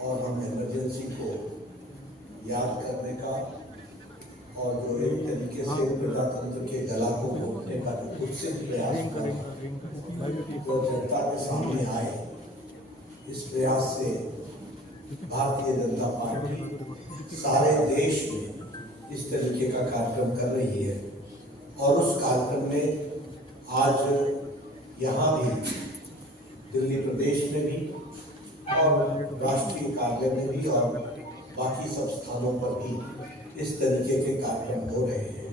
और हम इमरजेंसी को याद करने का और जो एक तरीके से प्रजातंत्र के गला को घोटने का जो कुत्सित प्रयास जो जनता के सामने आए, इस प्रयास से भारतीय जनता पार्टी सारे देश में इस तरीके का कार्यक्रम कर रही है। और उस कार्यक्रम में आज यहाँ भी दिल्ली प्रदेश में भी और राष्ट्रीय कार्यालय में भी और बाकी सब स्थानों पर भी इस तरीके के कार्यक्रम हो रहे हैं,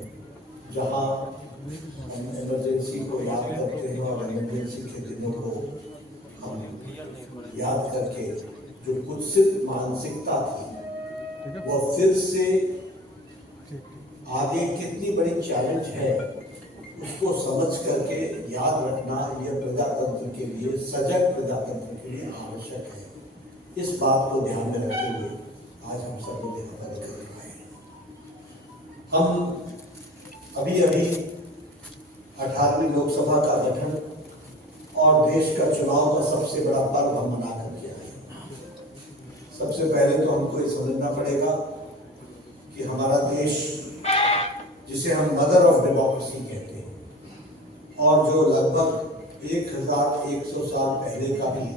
जहाँ हम इमरजेंसी को याद करते हैं और इमरजेंसी के दिनों को हम याद करके जो कुत्सित मानसिकता थी वो फिर से आगे कितनी बड़ी चैलेंज है उसको समझ करके याद रखना यह प्रजातंत्र के लिए, सजग प्रजातंत्र के लिए आवश्यक है। इस बात को ध्यान में रखते हुए आज हम सब लोग यहाँ पर इकट्ठे आए हैं। हम अभी 18वीं लोकसभा का गठन और देश का चुनाव का सबसे बड़ा पर्व हम मना करके आए। सबसे पहले तो हमको ये समझना पड़ेगा कि हमारा देश, जिसे हम मदर ऑफ डेमोक्रेसी कहते हैं और जो लगभग 1100 साल पहले का भी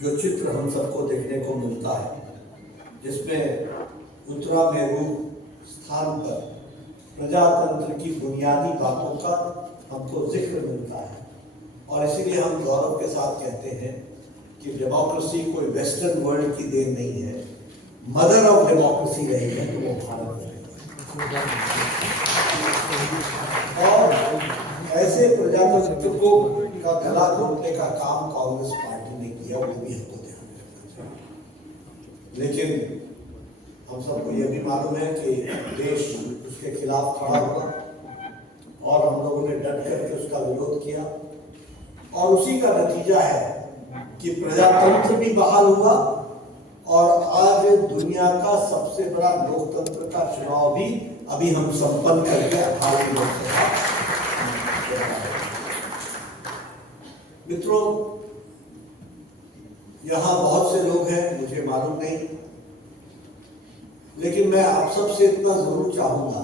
जो चित्र हम सबको देखने को मिलता है, जिसमें उत्तरा मेरू स्थान पर प्रजातंत्र की बुनियादी बातों का हमको जिक्र मिलता है। और इसीलिए हम गौरव के साथ कहते हैं कि डेमोक्रेसी कोई वेस्टर्न वर्ल्ड की देन नहीं है, मदर ऑफ डेमोक्रेसी रही है तो वो भारत में। और ऐसे प्रजातंत्र को का गला घोटने का काम कांग्रेस पार्टी ने किया, वो भी हमको ध्यान में रखना चाहिए। लेकिन हम सबको यह भी मालूम है कि देश उसके खिलाफ खड़ा हुआ और हम लोगों ने डट करके उसका विरोध किया और उसी का नतीजा है कि प्रजातंत्र भी बहाल हुआ और आज दुनिया का सबसे बड़ा लोकतंत्र का चुनाव भी अभी हम संपन्न करके 18वीं लोकसभा। मित्रों, यहाँ बहुत से लोग हैं, मुझे मालूम नहीं, लेकिन मैं आप सबसे इतना जरूर चाहूंगा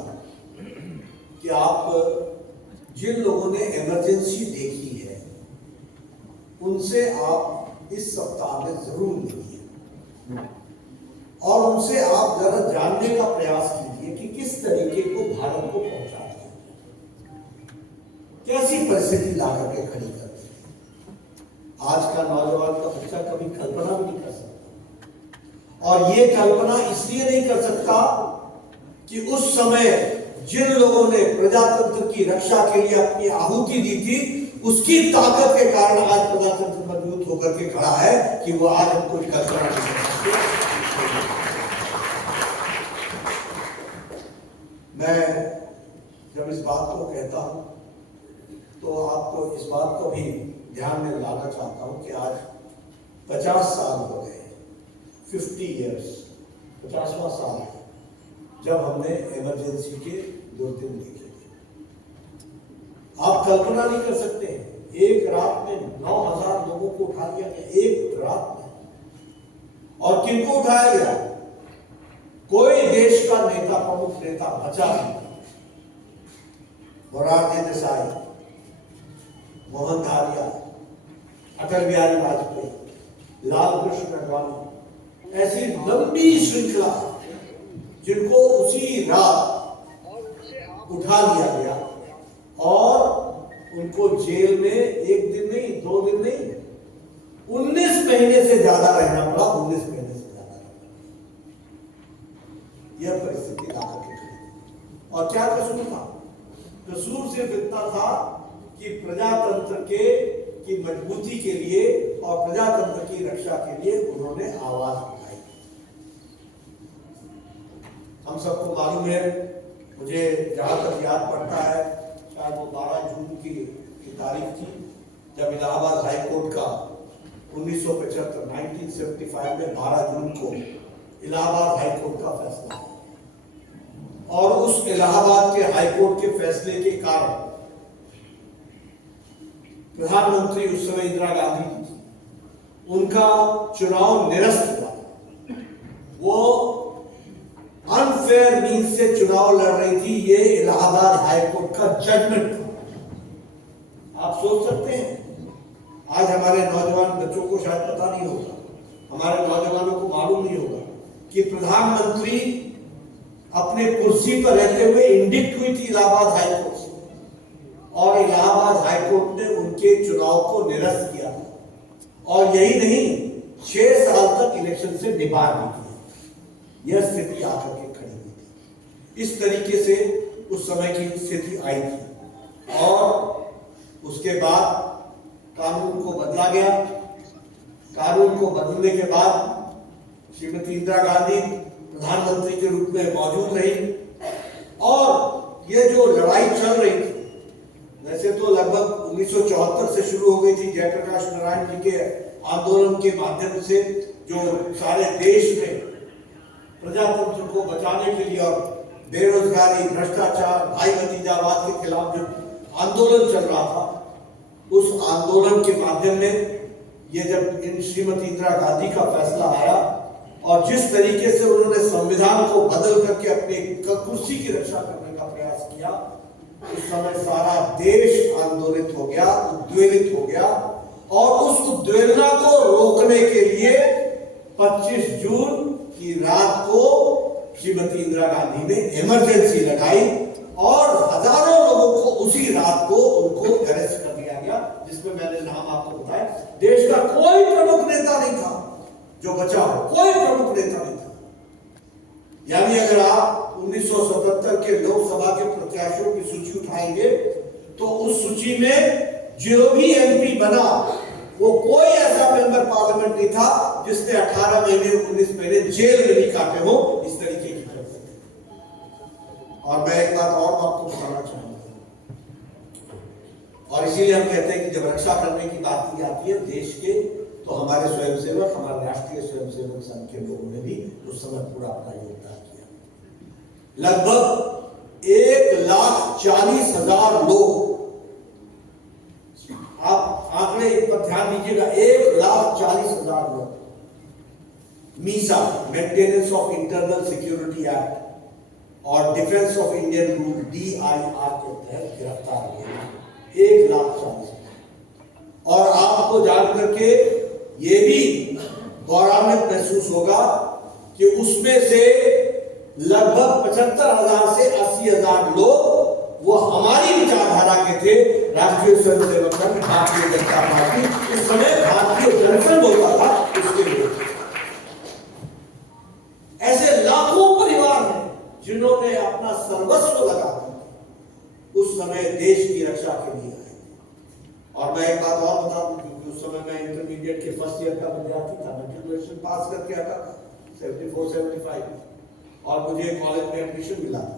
कि आप जिन लोगों ने इमरजेंसी देखी है उनसे आप इस सप्ताह में जरूर मिलिए और उनसे आप जरा जानने का प्रयास कीजिए कि किस तरीके को भारत को पहुंचा दिया, कैसी परिस्थिति ला करके खड़ी कर दी। आज का नौजवान का बच्चा कभी कल्पना भी नहीं कर सकता और ये कल्पना इसलिए नहीं कर सकता कि उस समय जिन लोगों ने प्रजातंत्र की रक्षा के लिए अपनी आहुति दी थी, उसकी ताकत के कारण आज प्रजातंत्र मजबूत होकर के खड़ा है कि वो आज हम कुछ कल्पना नहीं कर सकते। मैं जब इस बात को कहता हूं तो आपको इस बात को भी ध्यान में लाना चाहता हूं कि आज 50 साल हो गए, 50 इयर्स, 50वां साल है जब हमने इमरजेंसी के 2 दिन देखे थे। आप कल्पना नहीं कर सकते, एक रात में 9000 लोगों को उठा लिया गया, एक रात में। और किनको उठाया गया? कोई देश का नेता, प्रमुख नेता बचा नहीं। मोरारजी देसाई, मोहन धारिया, अटल बिहारी वाजपेयी, लाल कृष्ण अडवाणी, ऐसी लंबी श्रृंखला जिनको उसी रात उठा लिया गया और उनको जेल में 1 दिन नहीं, 2 दिन नहीं, 19 महीने से ज्यादा रहना पड़ा। 19 महीने से ज्यादा यह परिस्थिति ला करके खड़ी। और क्या कसूर था? कसूर सिर्फ इतना था कि प्रजातंत्र की मजबूती के लिए और प्रजातंत्र की रक्षा के लिए उन्होंने आवाज उठाई। हम सबको मालूम है, मुझे जहां तक याद पड़ता है, शायद वो 12 जून की तारीख थी जब इलाहाबाद हाई कोर्ट का 1975 में 12 जून को इलाहाबाद हाई कोर्ट का फैसला, और उस इलाहाबाद के हाई कोर्ट के फैसले के कारण प्रधानमंत्री उस समय इंदिरा गांधी थी, उनका चुनाव निरस्त हुआ वो अनफेयर मीन्स से चुनाव लड़ रही थी। ये इलाहाबाद हाईकोर्ट का जजमेंट था। आप सोच सकते हैं, आज हमारे नौजवान बच्चों को शायद पता नहीं होगा, हमारे नौजवानों को मालूम नहीं होगा कि प्रधानमंत्री अपने कुर्सी पर रहते हुए इंडिक्ट हुई थी इलाहाबाद हाईकोर्ट से, और इलाहाबाद हाईकोर्ट ने उनके चुनाव को निरस्त किया। और यही नहीं, 6 साल तक इलेक्शन से निबार भी किया। यह स्थिति आकर के खड़ी हुई थी। इस तरीके से उस समय की स्थिति आई थी। और उसके बाद कानून को बदला गया। कानून को बदलने के बाद श्रीमती इंदिरा गांधी प्रधानमंत्री के रूप में मौजूद रही। और ये जो लड़ाई चल रही थी, वैसे तो लगभग 1974 से शुरू हो गई थी, जयप्रकाश नारायण जी के आंदोलन के माध्यम से, जो सारे देश में प्रजातंत्र को बचाने के लिए और बेरोजगारी, भ्रष्टाचार, भाई भतीजावाद के खिलाफ जो आंदोलन चल रहा था, उस आंदोलन के माध्यम में ये जब इन श्रीमती इंदिरा गांधी का फैसला आया और जिस तरीके से उन्होंने संविधान को बदल करके अपने कुर्सी की रक्षा करने का प्रयास किया, उस समय सारा देश आंदोलित हो गया, उद्वेलित हो गया। और उस उद्वेलना को रोकने के लिए 25 जून की रात को श्रीमती इंदिरा गांधी ने इमरजेंसी लगाई और हजारों लोगों को उसी रात को उनको अरेस्ट कर दिया गया, जिसमें मैंने नाम आपको बताया। देश का कोई प्रमुख नेता नहीं था जो बचा हो, कोई प्रमुख नेता नहीं था। यानी अगर आप 1977 के लोकसभा के प्रत्याशियों की सूची उठाएंगे तो उस सूची में जो भी एमपी बना वो कोई ऐसा मेंबर पार्लियामेंट नहीं था जिसने 18 महीने 19 महीने जेल में नहीं काटे हो। इस तरीके की परिस्थिति। और मैं एक बात और आपको बताना चाहूंगा, और इसीलिए हम कहते हैं कि जब रक्षा करने की बात की जाती है देश के, तो हमारे स्वयंसेवक, हमारे राष्ट्रीय स्वयंसेवक संघ के लोगों ने भी उस समय पूरा अपना योगदान किया। लगभग 1,40,000 लोग, आप आंकड़े पर ध्यान दीजिएगा, 1,40,000 लोग MISA, maintenance of internal security act और defence of Indian rule DIR के तहत गिरफ्तार हुए। 1,40,000। और आपको जान करके ये भी गौरवान्वित महसूस होगा कि उसमें से लगभग 75,000 से 80,000 लोग वो हमारी विचारधारा के थे। राष्ट्रीय स्वयंसेवक संघ, भारतीय जनता पार्टी, उस समय भारतीय जनसंघ होता था, उसके लिए ऐसे लाखों परिवार हैं जिन्होंने अपना सर्वस्व लगा दिया उस समय देश की रक्षा के लिए आए। और मैं एक बात और बता दूं, क्योंकि उस समय मैं इंटरमीडिएट के फर्स्ट ईयर का विद्यार्थी था, मैं ग्रेजुएशन पास करके आता था 74-75, और मुझे कॉलेज में एडमिशन मिला था।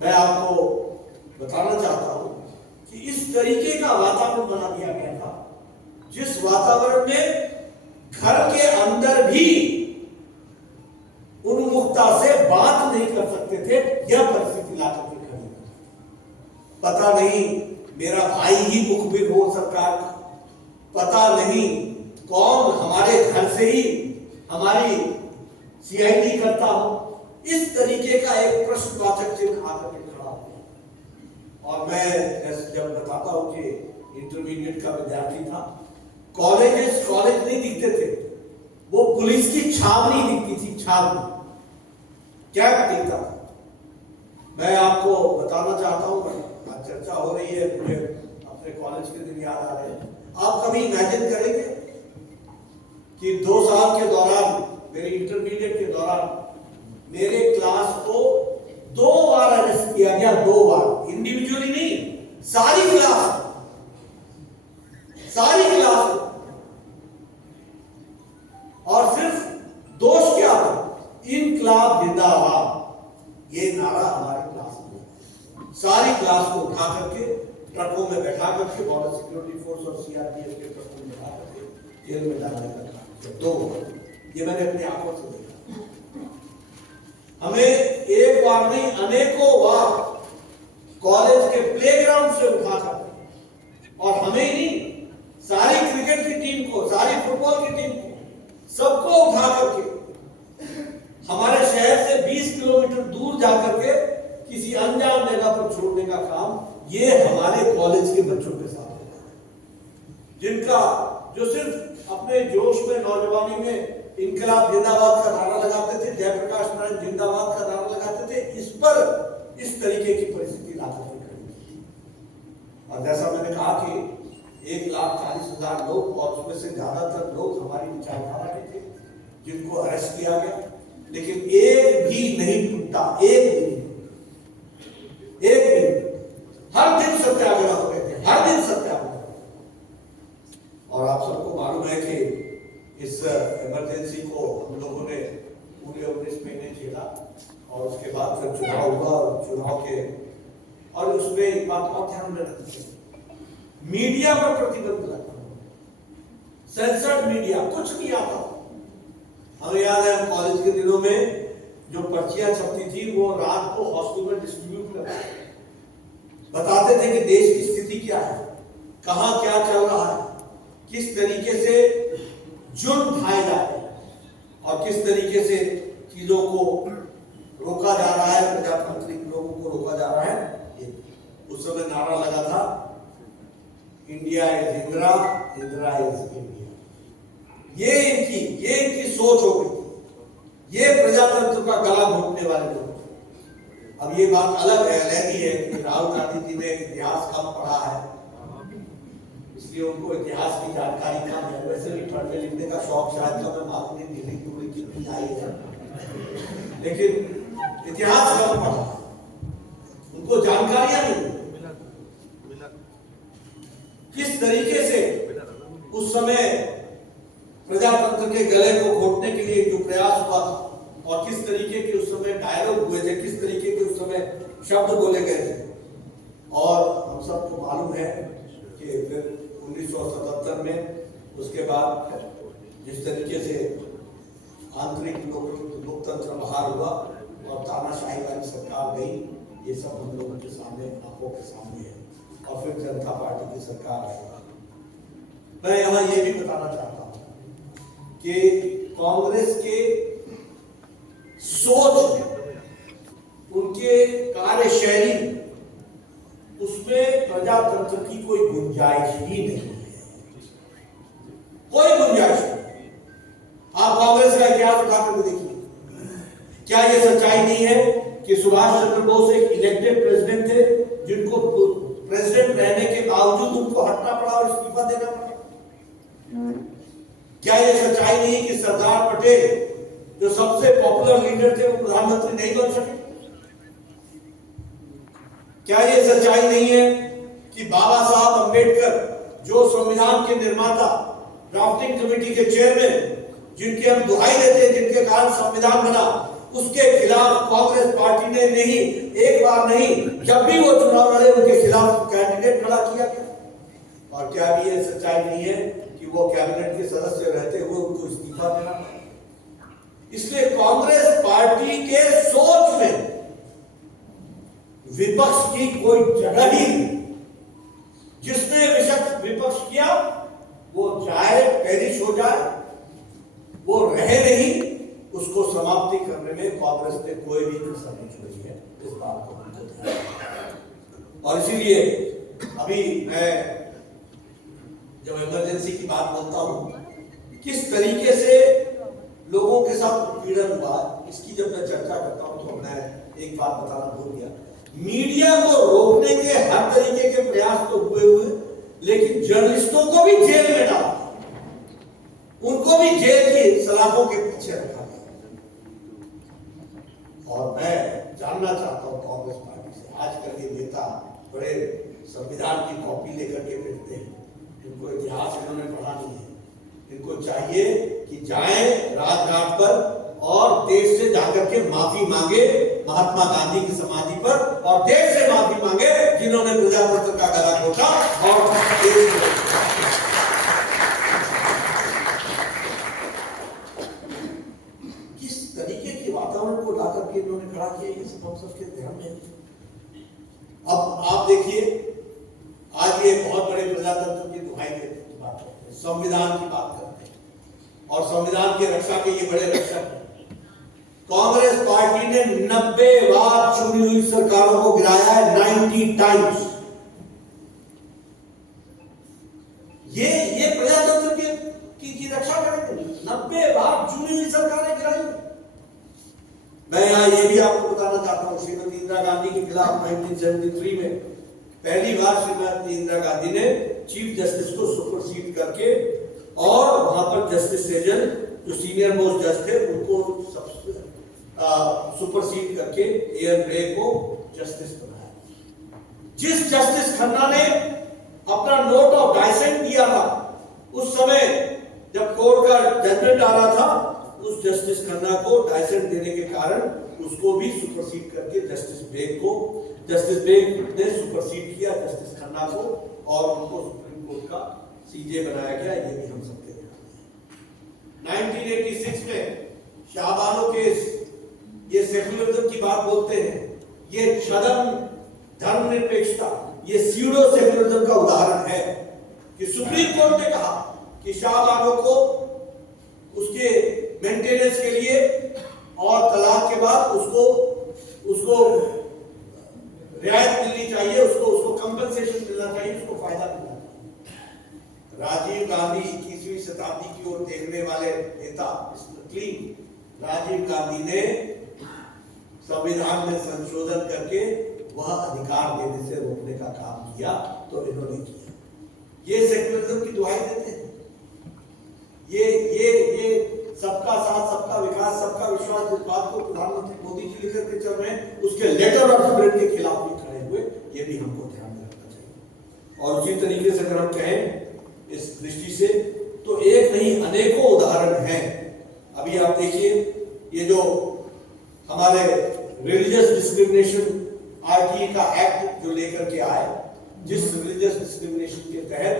मैं आपको बताना चाहता हूं कि इस तरीके का वातावरण बना दिया गया था, जिस वातावरण में घर के अंदर भी उन्मुखता से बात नहीं कर सकते थे। यह परिस्थिति ला करके खड़ी। पता नहीं मेरा भाई ही मुखबिर हो सरकार का, पता नहीं कौन हमारे घर से ही हमारी CID करता हो, इस तरीके का एक प्रश्नवाचक चिन्ह आकर के खड़ा हो गया। और मैं जब बताता हूं कि इंटरमीडिएट का विद्यार्थी था, कॉलेज नहीं दिखते थे, वो पुलिस की छावनी दिखती थी, छावनी, क्या दिखता था। मैं आपको बताना चाहता हूं, आज चर्चा हो रही है, मुझे अपने कॉलेज के दिन याद आ रहे हैं। आप कभी इमेजिन करेंगे कि 2 साल के दौरान, मेरे इंटरमीडिएट के दौरान, मेरे क्लास को 2 बार अरेस्ट किया गया, 2 बार, इंडिविजुअली नहीं, सारी क्लास। और सिर्फ दोष क्या था? इनकलाब जिंदाबाद, ये नारा हमारे क्लास में। सारी क्लास को उठा करके ट्रकों में बैठा करके बॉर्डर सिक्योरिटी फोर्स और CRPF के ट्रकों में बैठा करके जेल में डालने का काम। 2 बार ये मैंने अपनी आंखों से देखा। हमें एक बार नहीं, अनेकों बार कॉलेज के प्लेग्राउंड से उठाकर, और हमें ही नहीं, सारी क्रिकेट की टीम को, सारी फुटबॉल की टीम को, सबको उठा करके दूर जाकर के किसी अनजान जगह पर छोड़ने का काम ये हमारे कॉलेज के बच्चों के साथ होता है, जिनका जो सिर्फ अपने जोश में नौजवानी में इनकलाब जिंदाबाद का नारा लगाते थे, जयप्रकाश नारायण जिंदाबाद का नारा लगाते थे, इस पर इस तरीके की परिस्थिति ला करके खड़ी। और जैसा मैंने कहा कि 1,40,000 लोग और उसमें से ज्यादातर लोग हमारी विचारधारा के थे जिनको अरेस्ट किया गया, लेकिन एक भी नहीं टूटा, एक भी हर दिन सत्याग्रह हो रहे थे, हर दिन सत्याग्रह। और आप सबको मालूम है कि इस इमरजेंसी को हम लोगों ने पूरे 19 महीने झेला और उसके बाद फिर चुनाव हुआ और चुनाव के और उसमें एक बात और ध्यान में रखते हैं, मीडिया पर प्रतिबंध लगा, सेंसर्ड मीडिया, कुछ नहीं आता। हमें याद है हम कॉलेज के दिनों में जो पर्चियां छपती थी वो रात को हॉस्टल में डिस्ट्रीब्यूट करते बताते थे कि देश की स्थिति क्या है, कहां क्या चल रहा है, किस तरीके से जुर्म ढाए जा रहे हैं और किस तरीके से चीजों को रोका जा रहा है, प्रजातांत्रिक लोगों को रोका जा रहा है। उस समय नारा लगा था, India is Indira, Indira is India. ये इनकी सोच हो गई थी, ये प्रजातंत्र का गला घोटने वाले लोग। अब ये बात अलग है, अलग है कि राहुल गांधी जी ने इतिहास कम पढ़ा है, इसलिए उनको इतिहास की जानकारी कम है। वैसे भी पढ़ने लिखने का शौक शायद कम मालूम नहीं दिल्ली पूरी कितनी आई है, लेकिन इतिहास कम पढ़ा, उनको जानकारियां नहीं। किस तरीके से उस समय प्रजातंत्र के गले को घोटने के लिए जो प्रयास हुआ और किस तरीके के उस समय डायलॉग हुए थे, किस तरीके के उस समय शब्द बोले गए थे। और हम सबको मालूम है कि फिर 1977 में उसके बाद जिस तरीके से आंतरिक लोकतंत्र बहाल हुआ और तानाशाही वाली सरकार गई, ये सब हम लोगों के सामने, आंखों के सामने है। और फिर जनता पार्टी की सरकार आई। मैं यहाँ ये भी बताना चाहता हूँ कि कांग्रेस के सोच, उनके कार्यशैली, उसमें प्रजातंत्र की कोई गुंजाइश ही नहीं है, कोई गुंजाइश नहीं। आप कांग्रेस का इतिहास उठाकर देखिए, क्या यह सच्चाई नहीं है कि सुभाष चंद्र बोस एक इलेक्टेड प्रेसिडेंट थे, जिनको प्रेसिडेंट रहने के बावजूद उनको हटना पड़ा और इस्तीफा देना पड़ा? क्या यह सच्चाई नहीं है कि सरदार पटेल जो सबसे पॉपुलर लीडर थे वो प्रधानमंत्री नहीं बन सके? क्या यह सच्चाई नहीं है कि बाबा साहब अंबेडकर जो संविधान के निर्माता, ड्राफ्टिंग कमेटी के चेयरमैन, जिनके हम दुहाई देते हैं, जिनके कारण संविधान बना, उसके खिलाफ कांग्रेस पार्टी ने नहीं, एक बार नहीं, जब भी वो चुनाव लड़े उनके खिलाफ कैंडिडेट खड़ा किया गया? और क्या भी ये सच्चाई नहीं है कि वो कैबिनेट के सदस्य रहते हुए उनको इस्तीफा देना पड़ा? इसलिए कांग्रेस पार्टी के सोच में विपक्ष की कोई जगह ही नहीं। जिसने विपक्ष किया वो चाहे पेरिश हो जाए, वो रहे नहीं, उसको समाप्ति करने में कांग्रेस ने कोई भी कसर नहीं छोड़ी है। इस बात को और इसीलिए अभी मैं जब इमरजेंसी की बात बोलता हूं, किस तरीके से लोगों के साथ उत्पीड़न हुआ, इसकी जब मैं चर्चा करता हूं तो मैं एक बात बताना भूल गया। मीडिया को रोकने के हर तरीके के प्रयास तो हुए, लेकिन जर्नलिस्टों को भी जेल में डाला, उनको भी जेल की सलाखों के पीछे रखा। और मैं जानना चाहता हूं कांग्रेस पार्टी से, आजकल ये नेता बड़े संविधान की कॉपी लेकर के फिरते हैं, इनको इतिहास इन्होंने पढ़ा नहीं है। इनको चाहिए कि जाएं राजघाट पर और देश से जाकर के माफी मांगे महात्मा गांधी की समाधि पर, और देश से माफी मांगे जिन्होंने प्रजातंत्र का गला घोटा और देश किस तरीके के वातावरण को लाकर के इन्होंने खड़ा किया, ये सब हम सबके ध्यान में। अब आप देखिए, आज ये बहुत बड़े प्रजातंत्र की दुहाई की बात करते हैं, संविधान की बात करते हैं और संविधान की रक्षा के ये बड़े रक्षक हैं। कांग्रेस पार्टी ने 90 बार चुनी हुई सरकारों को गिराया है, 90 टाइम्स। ये प्रजातंत्र की रक्षा करेंगे। 90 बार चुनी हुई सरकारें गिराई। मैं यहां ये भी आपको बताना चाहता हूं, श्रीमती इंदिरा गांधी के खिलाफ 1973 में पहली बार श्रीमती इंदिरा गांधी ने चीफ जस्टिस को सुपरसीड करके और वहां पर जस्टिस सेजन जो सीनियर मोस्ट जज थे उनको सुपरसीड करके एयर ग्रे को जस्टिस बनाया। जिस जस्टिस खन्ना ने अपना नोट ऑफ डाइसेंट दिया था, उस समय जब कोर्ट का जजमेंट आ रहा था, उस जस्टिस खन्ना को डाइसेंट देने के कारण उसको भी सुपरसीड करके जस्टिस बेग ने सुपरसीड किया जस्टिस खन्ना को और उनको सुप्रीम कोर्ट का सीजे बनाया गया। ये भी हम सबके ध्यान में। 1986 में शाहबानो केस, ये सेक्युलरिज्म की बात बोलते हैं, ये धर्मनिरपेक्षता, ये स्यूडो सेक्युलरिज्म का उदाहरण है कि सुप्रीम कोर्ट ने कहा कि शाहबानो को उसके मेंटेनेंस के लिए और तलाक के बाद उसको रियायत मिलनी चाहिए, उसको कंपनसेशन मिलना चाहिए, उसको फायदा मिलना चाहिए। राजीव गांधी 21वीं शताब्दी की ओर देखने वाले नेता राजीव गांधी ने संविधान में संशोधन करके वह अधिकार देने से रोकने का काम किया, तो इन्होंने किया। ये सेक्युलरिज्म की दुहाई देते हैं। ये सबका साथ, सबका विकास, सबका विश्वास, जिस बात को प्रधानमंत्री मोदी जी लिखकर के चल रहे हैं, उसके लेटर ऑफ स्पिरिट के खिलाफ भी खड़े हुए, ये भी हमको ध्यान में रखना चाहिए। और उसी तरीके से अगर हम कहें इस दृष्टि से, तो एक नहीं अनेकों उदाहरण हैं। अभी आप देखिए, ये जो हमारे रिलीजियस डिस्क्रिमिनेशन आरटीए का एक्ट जो लेकर के आए, जिस रिलीजियस डिस्क्रिमिनेशन के तहत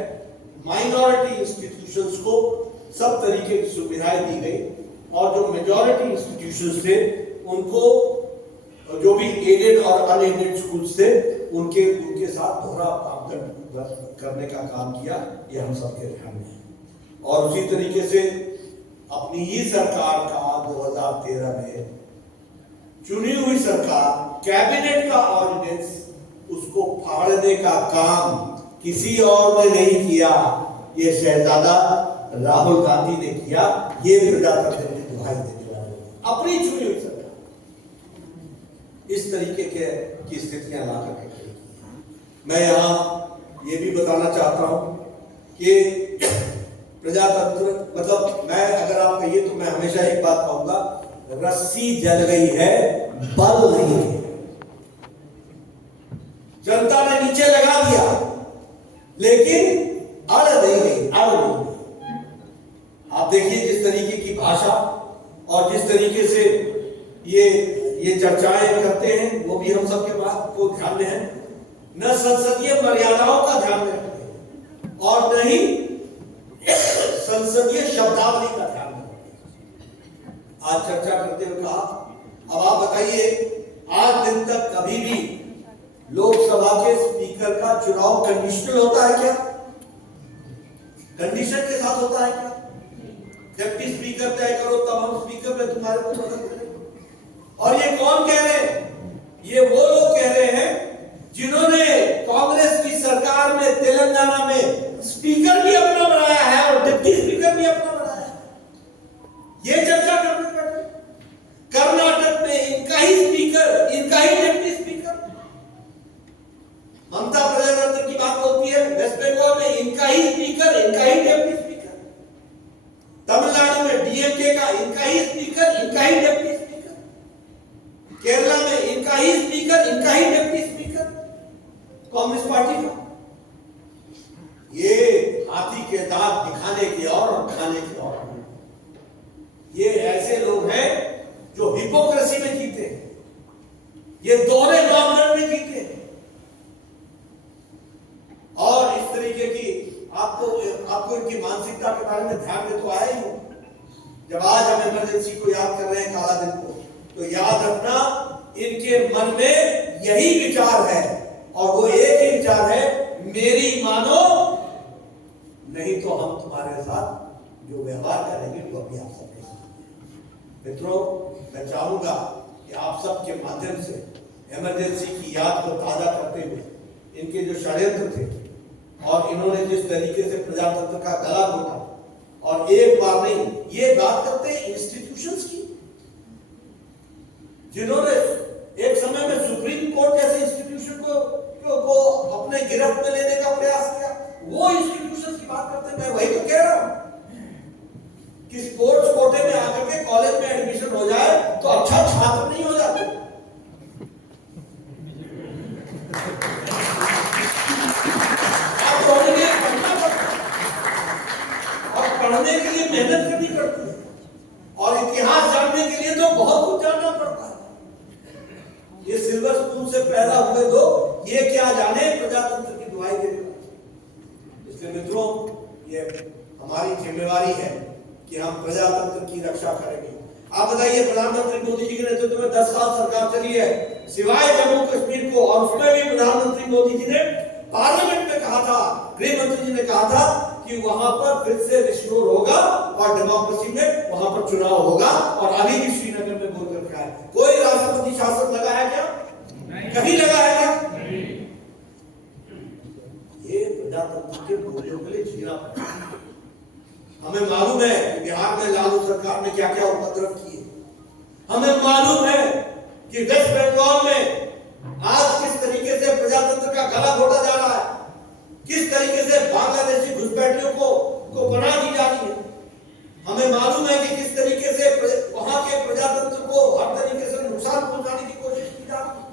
माइनॉरिटी इंस्टीट्यूशंस को सब तरीके की सुविधाएं दी गई और जो मेजॉरिटी इंस्टीट्यूशंस थे उनको, जो भी एडेड और अनएडेड स्कूल्स थे, उनके साथ दोहरा करने का काम किया। ये हम सबके ध्यान में है। और उसी तरीके से अपनी ही सरकार का 2013 में चुनी हुई सरकार कैबिनेट का ऑर्डिनेंस, उसको फाड़ने का काम किसी और ने नहीं किया, ये शहजादा राहुल गांधी ने किया। ये प्रजातंत्र की दुहाई देने वाले अपनी चुनी हुई सरकार इस तरीके की स्थितियां ला करके खड़ी की। मैं यहां ये भी बताना चाहता हूं कि प्रजातंत्र, मतलब मैं अगर आप कहिए तो मैं हमेशा एक बात कहूंगा, रस्सी जल गई है, बल नहीं है। जनता ने नीचे लगा दिया, लेकिन अड़ नहीं गई, अड़ नहीं। आप देखिए जिस तरीके की भाषा और जिस तरीके से ये चर्चाएं करते हैं, वो भी हम सबके बात को ध्यान में है। न संसदीय मर्यादाओं का ध्यान में रखते हैं और न ही संसदीय शब्दावली का ध्यान में रखते हैं। आज चर्चा करते हुए कहा, अब आप बताइए, आज दिन तक कभी भी लोकसभा के स्पीकर का चुनाव कंडीशनल होता है क्या? कंडीशन के साथ होता है क्या? डिप्टी स्पीकर तय करो तब हम स्पीकर में तुम्हारे को मदद करेंगे। और ये कौन कह रहे हैं? ये वो लोग कह रहे हैं जिन्होंने कांग्रेस की सरकार में तेलंगाना में स्पीकर भी अपना बनाया है और डिप्टी स्पीकर भी अपना बनाया है। ये चर्चा करने बैठे। कर्नाटक में इनका ही स्पीकर, इनका ही डिप्टी स्पीकर। ममता प्रजातंत्र की बात होती है। वेस्ट बंगाल में इनका ही स्पीकर, इनका ही डिप्टी स्पीकर। तमिलनाडु में डीएमके का इनका ही स्पीकर, इनका ही डिप्टी स्पीकर। केरला में इनका ही स्पीकर, इनका ही डिप्टी स्पीकर कांग्रेस पार्टी का। ये हाथी के दांत दिखाने की और खाने की और। ये ऐसे लोग हैं जो हिपोक्रेसी में जीते हैं, ये दोहरे मापदंड में जीते हैं। और इस तरीके की आपको इनकी मानसिकता के बारे में ध्यान में तो आया ही हो। जब आज हम इमरजेंसी को याद कर रहे हैं, काला दिन को, तो याद रखना इनके मन में यही विचार है और वो एक ही विचार है, मेरी मानो नहीं तो हम तुम्हारे साथ जो व्यवहार करेंगे वो भी आप सबके साथ। मित्रों, मैं चाहूंगा कि आप सबके माध्यम से इमरजेंसी की याद को ताजा करते हुए इनके जो षड्यंत्र थे और इन्होंने जिस तरीके से प्रजातंत्र का गला घोटा, और एक बार नहीं, ये बात करते हैं इंस्टीट्यूशंस की, जिन्होंने एक समय में सुप्रीम कोर्ट जैसे इंस्टीट्यूशन को अपने गिरफ्त में लेने का प्रयास किया, वो इंस्टीट्यूशंस की बात करते हैं। मैं वही तो कह रहा हूं कि स्पोर्ट्स कोटे में आकर के कॉलेज में एडमिशन हो जाए तो अच्छा छात्र नहीं हो जाते। पढ़ने के लिए मेहनत करनी पड़ती है और इतिहास जानने के लिए तो बहुत कुछ जानना पड़ता है। ये सिल्वर स्पून से पैदा हुए लोग ये क्या जाने प्रजातंत्र की दुहाई देने वाले। इसलिए मित्रों, ये हमारी जिम्मेवारी है कि हम प्रजातंत्र की रक्षा करेंगे। आप बताइए, प्रधानमंत्री मोदी जी के नेतृत्व में 10 साल सरकार चली है, सिवाय जम्मू कश्मीर को, और उसमें भी प्रधानमंत्री मोदी जी ने पार्लियामेंट में कहा था, गृह मंत्री जी ने कहा था कि वहां पर फिर से रिस्टोर होगा और डेमोक्रेसी में वहां पर चुनाव होगा, और अभी भी श्रीनगर में बोल कर है। कोई राष्ट्रपति शासन लगा है क्या? कहीं लगा है क्या? ये प्रजातंत्र के मूल्यों के लिए जीना पड़ता है। हमें मालूम है कि बिहार में लालू सरकार ने क्या क्या उपद्रव किए। हमें मालूम है कि वेस्ट बंगाल में आज किस तरीके से प्रजातंत्र का गला घोटा जा रहा है, किस तरीके से बांग्लादेशी घुसपैठियों को पनाह दी जा रही है। हमें मालूम है कि किस तरीके से वहां के प्रजातंत्र को हर तरीके से नुकसान पहुंचाने की कोशिश की जा रही है।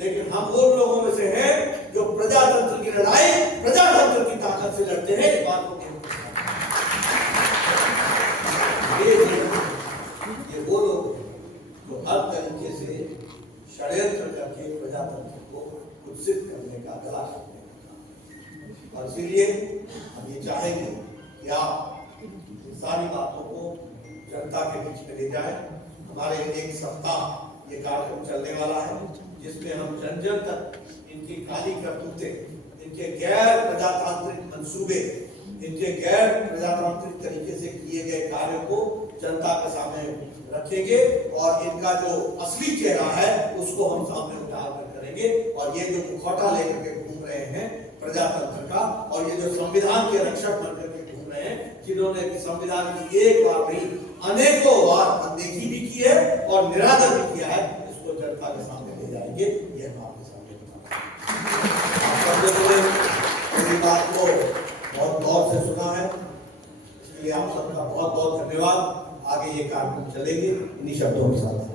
लेकिन हम उन लोगों में से हैं जो प्रजातंत्र की लड़ाई प्रजातंत्र की ताकत से लड़ते हैं। इस बात को ये वो लोग जो हर तरीके से षड्यंत्र करके प्रजातंत्र को कुत्सित करने का, गला काटने का, और इसीलिए हम ये चाहेंगे कि आप सारी बातों को जनता के बीच में ले जाएं। हमारे एक सप्ताह ये कार्यक्रम चलने वाला है, जिसमें हम जन जन तक इनकी काली करतूतें, इनके गैर प्रजातांत्रिक मंसूबे, इनके गैर प्रजातांत्रिक तरीके से किए गए कार्यों को जनता के सामने रखेंगे, और इनका जो असली चेहरा है उसको हम सामने उठाकर करेंगे। और ये जो मुखौटा लेकर के घूम रहे हैं प्रजातंत्र का, और ये जो संविधान के रक्षक बनकर के घूम रहे हैं, जिन्होंने संविधान की एक बार नहीं अनेकों बार अनदेखी भी की है और निरादर भी किया है, इसको जनता के सामने ले जाएंगे। ये हम आपके सामने बताएंगे। बात को बहुत गौर से सुना है, इसलिए आप सबका बहुत बहुत धन्यवाद। आगे ये कार्यक्रम चलेंगे इन्हीं शब्दों के साथ।